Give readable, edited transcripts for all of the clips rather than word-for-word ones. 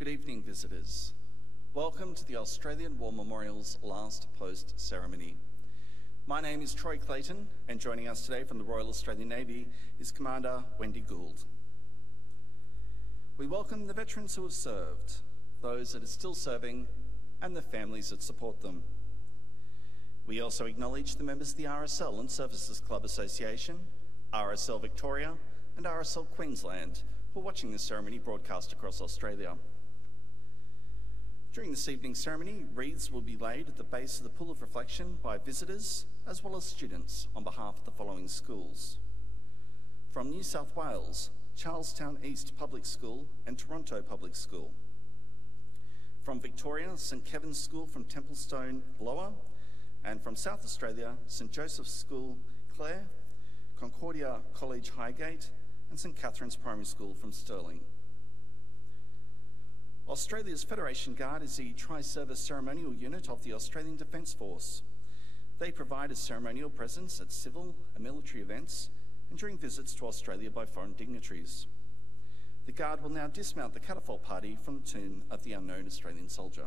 Good evening, visitors. Welcome to the Australian War Memorial's last post ceremony. My name is Troy Clayton, and joining us today from the Royal Australian Navy is Commander Wendy Gould. We welcome the veterans who have served, those that are still serving, and the families that support them. We also acknowledge the members of the RSL and Services Club Association, RSL Victoria, and RSL Queensland who are watching this ceremony broadcast across Australia. During this evening's ceremony, wreaths will be laid at the base of the Pool of Reflection by visitors as well as students on behalf of the following schools. From New South Wales, Charlestown East Public School and Toronto Public School. From Victoria, St Kevin's School from Templestone Lower, and from South Australia, St Joseph's School Clare, Concordia College Highgate, and St Catherine's Primary School from Stirling. Australia's Federation Guard is the tri-service ceremonial unit of the Australian Defence Force. They provide a ceremonial presence at civil and military events and during visits to Australia by foreign dignitaries. The Guard will now dismount the catapult party from the tomb of the unknown Australian soldier.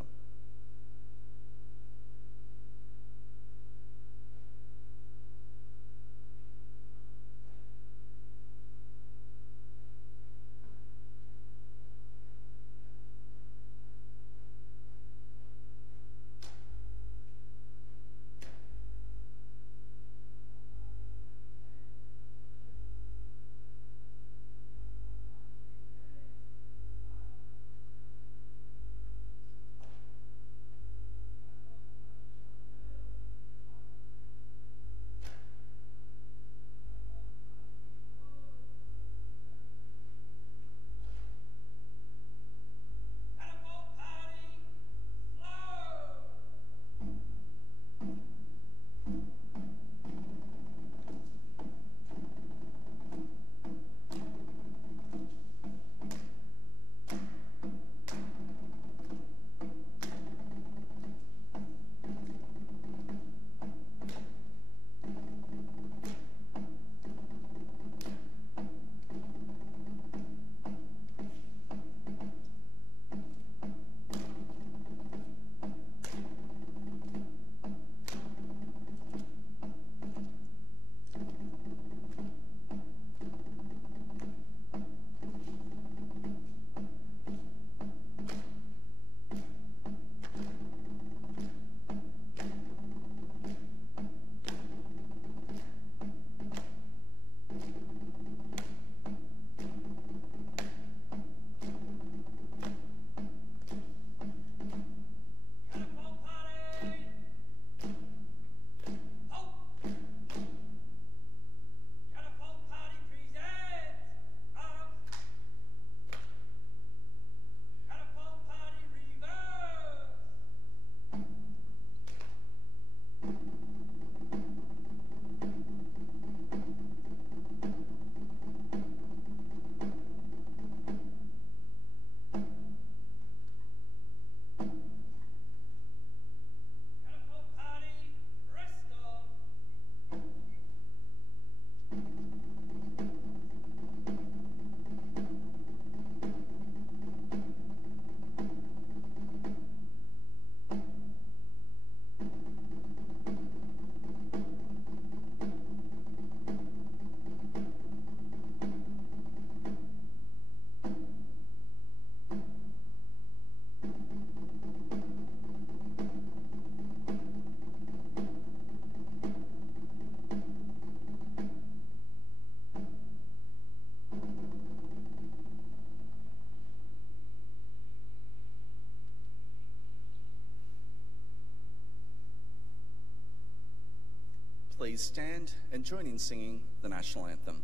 Please stand and join in singing the national anthem.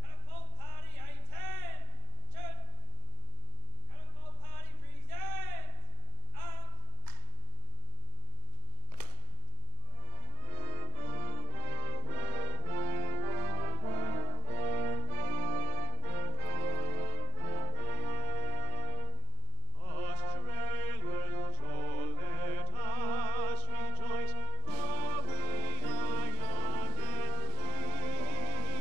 Catapult party, attention! Catapult party, present! Up! Australians, oh, let us rejoice, for we are young and free.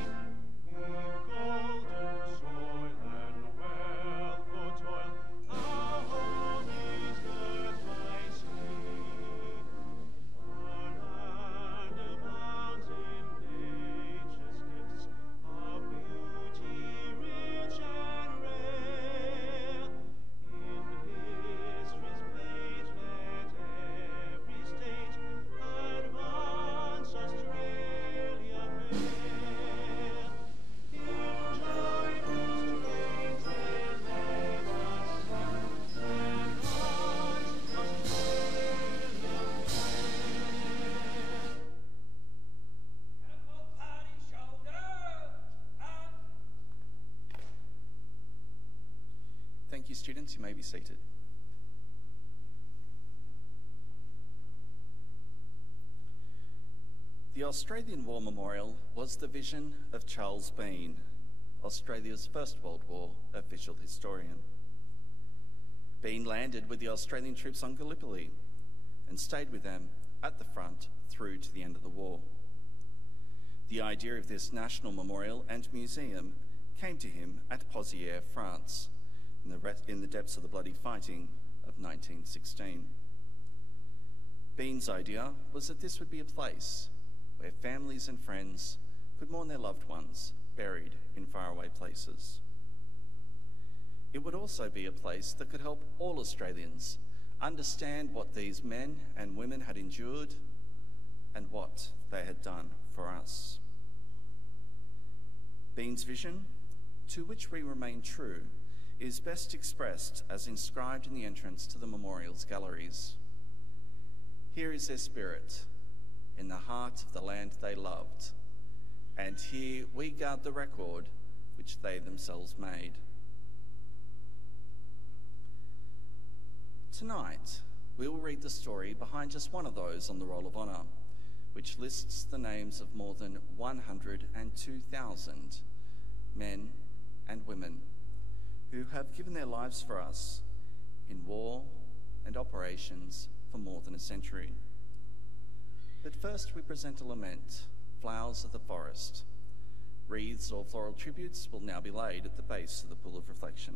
Thank you, students. You may be seated. The Australian War Memorial was the vision of Charles Bean, Australia's First World War official historian. Bean landed with the Australian troops on Gallipoli and stayed with them at the front through to the end of the war. The idea of this national memorial and museum came to him at Pozières, France, in the depths of the bloody fighting of 1916. Bean's idea was that this would be a place where families and friends could mourn their loved ones buried in faraway places. It would also be a place that could help all Australians understand what these men and women had endured and what they had done for us. Bean's vision, to which we remain true, is best expressed as inscribed in the entrance to the memorial's galleries. Here is their spirit, in the heart of the land they loved, and here we guard the record which they themselves made. Tonight, we will read the story behind just one of those on the Roll of Honour, which lists the names of more than 102,000 men and women who have given their lives for us in war and operations for more than a century. But first we present a lament, Flowers of the Forest. Wreaths or floral tributes will now be laid at the base of the Pool of Reflection.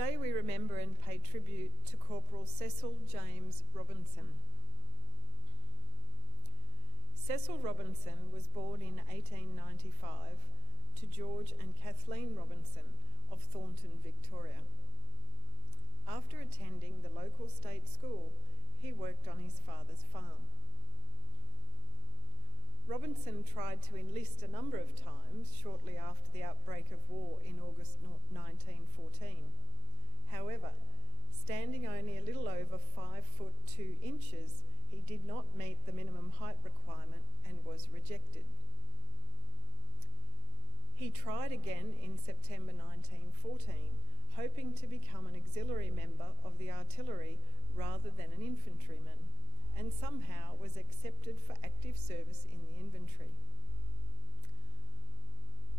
Today we remember and pay tribute to Corporal Cecil James Robinson. Cecil Robinson was born in 1895 to George and Kathleen Robinson of Thornton, Victoria. After attending the local state school, he worked on his father's farm. Robinson tried to enlist a number of times shortly after the outbreak of war in August 1914. However, standing only a little over 5 foot 2 inches, he did not meet the minimum height requirement and was rejected. He tried again in September 1914, hoping to become an auxiliary member of the artillery rather than an infantryman, and somehow was accepted for active service in the infantry.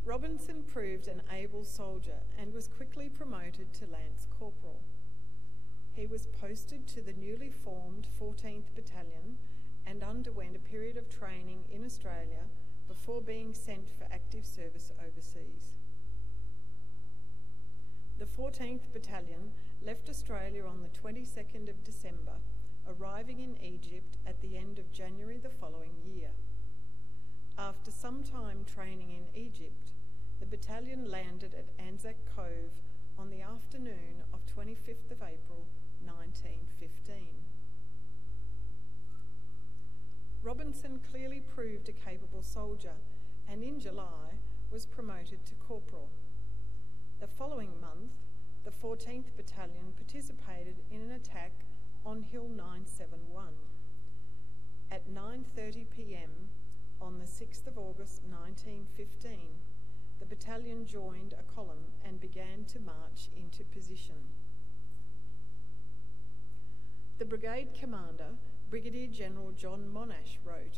Robinson proved an able soldier and was quickly promoted to Lance Corporal. He was posted to the newly formed 14th Battalion and underwent a period of training in Australia before being sent for active service overseas. The 14th Battalion left Australia on the 22nd of December, arriving in Egypt at the end of January the following year. After some time training in Egypt, the battalion landed at Anzac Cove on the afternoon of 25th of April 1915. Robinson clearly proved a capable soldier and in July was promoted to corporal. The following month, the 14th Battalion participated in an attack on Hill 971. At 9:30 p.m. on the 6th of August 1915, the battalion joined a column and began to march into position. The brigade commander, Brigadier General John Monash, wrote,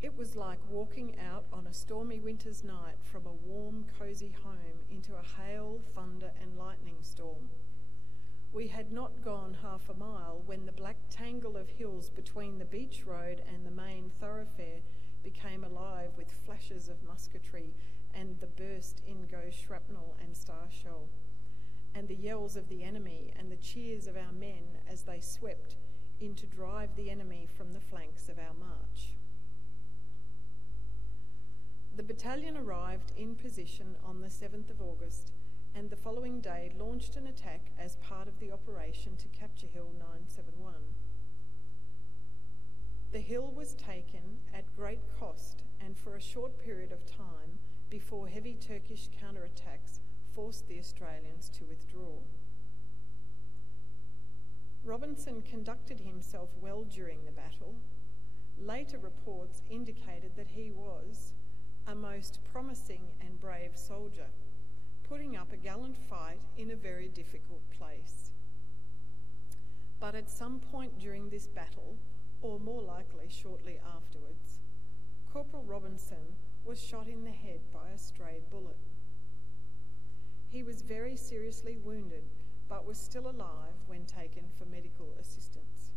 "It was like walking out on a stormy winter's night from a warm, cosy home into a hail, thunder and lightning storm. We had not gone half a mile when the black tangle of hills between the beach road and the main thoroughfare became alive with flashes of musketry and the burst-in-go shrapnel and star shell, and the yells of the enemy and the cheers of our men as they swept in to drive the enemy from the flanks of our march." The battalion arrived in position on the 7th of August and the following day launched an attack as part of the operation to capture Hill 971. The hill was taken at great cost and for a short period of time before heavy Turkish counterattacks forced the Australians to withdraw. Robinson conducted himself well during the battle. Later reports indicated that he was a most promising and brave soldier, putting up a gallant fight in a very difficult place. But at some point during this battle, or more likely shortly afterwards, Corporal Robinson was shot in the head by a stray bullet. He was very seriously wounded, but was still alive when taken for medical assistance.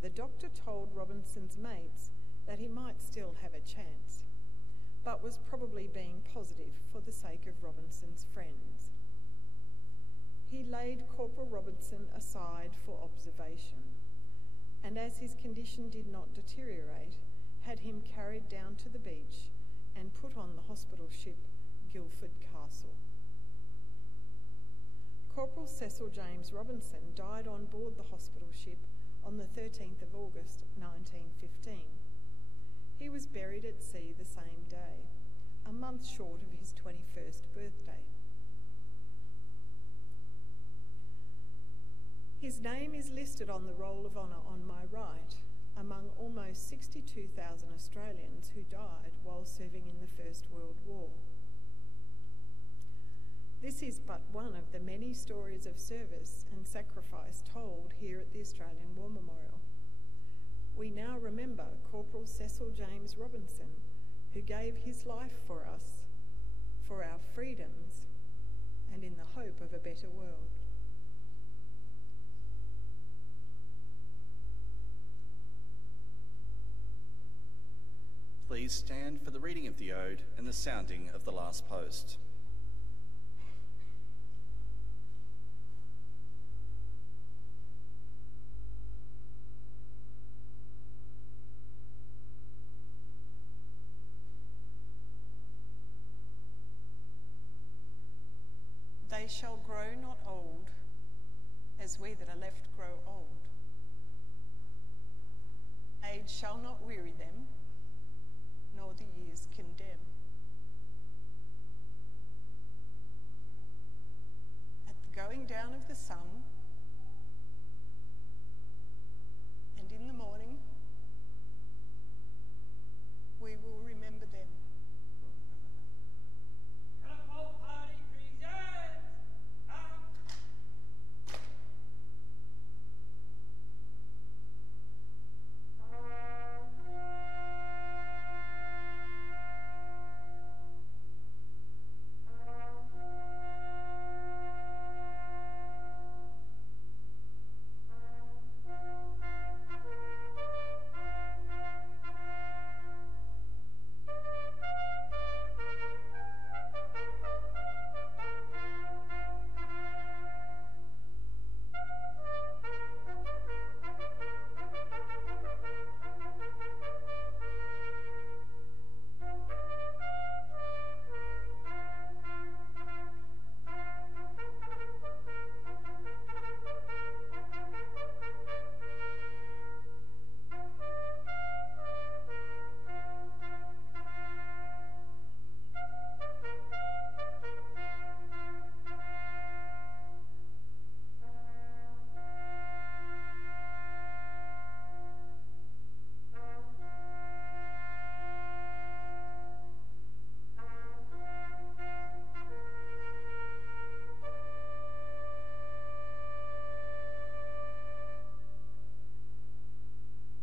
The doctor told Robinson's mates that he might still have a chance, but was probably being positive for the sake of Robinson's friends. He laid Corporal Robinson aside for observation, and as his condition did not deteriorate, had him carried down to the beach and put on the hospital ship Guildford Castle. Corporal Cecil James Robinson died on board the hospital ship on the 13th of August 1915. He was buried at sea the same day, a month short of his 21st birthday. His name is listed on the Roll of Honour on my right, among almost 62,000 Australians who died while serving in the First World War. This is but one of the many stories of service and sacrifice told here at the Australian War Memorial. We now remember Corporal Cecil James Robinson, who gave his life for us, for our freedoms, and in the hope of a better world. Please stand for the reading of the Ode and the sounding of the last post. They shall grow not old, as we that are left grow old. Age shall not weary them, nor the years condemn. At the going down of the sun, and in the morning, we will remember them. Catapult party presents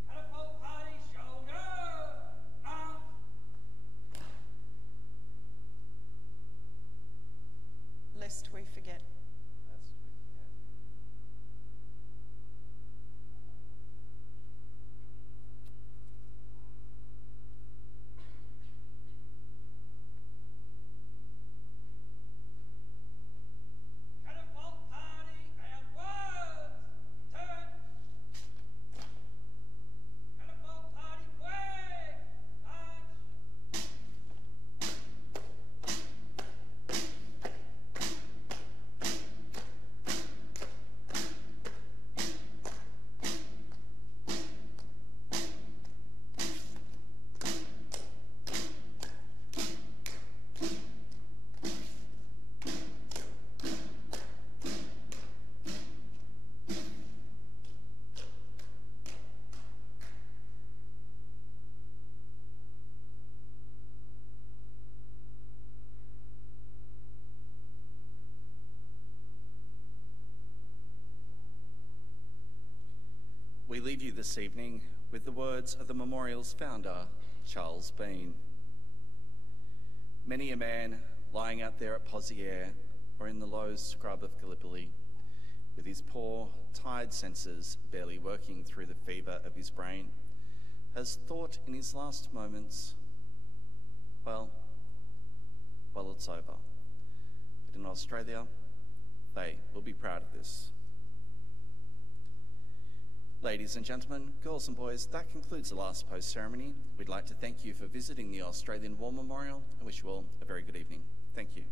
catapult party shoulder up. Lest we forget. Catapult party outwards. Turn. Catapult party quick. March. We leave you this evening with the words of the memorial's founder, Charles Bean. Many a man lying out there at Pozières or in the low scrub of Gallipoli, with his poor, tired senses barely working through the fever of his brain, has thought in his last moments, well, it's over. But in Australia, they will be proud of this. Ladies and gentlemen, girls and boys, that concludes the last post ceremony. We'd like to thank you for visiting the Australian War Memorial and wish you all a very good evening. Thank you.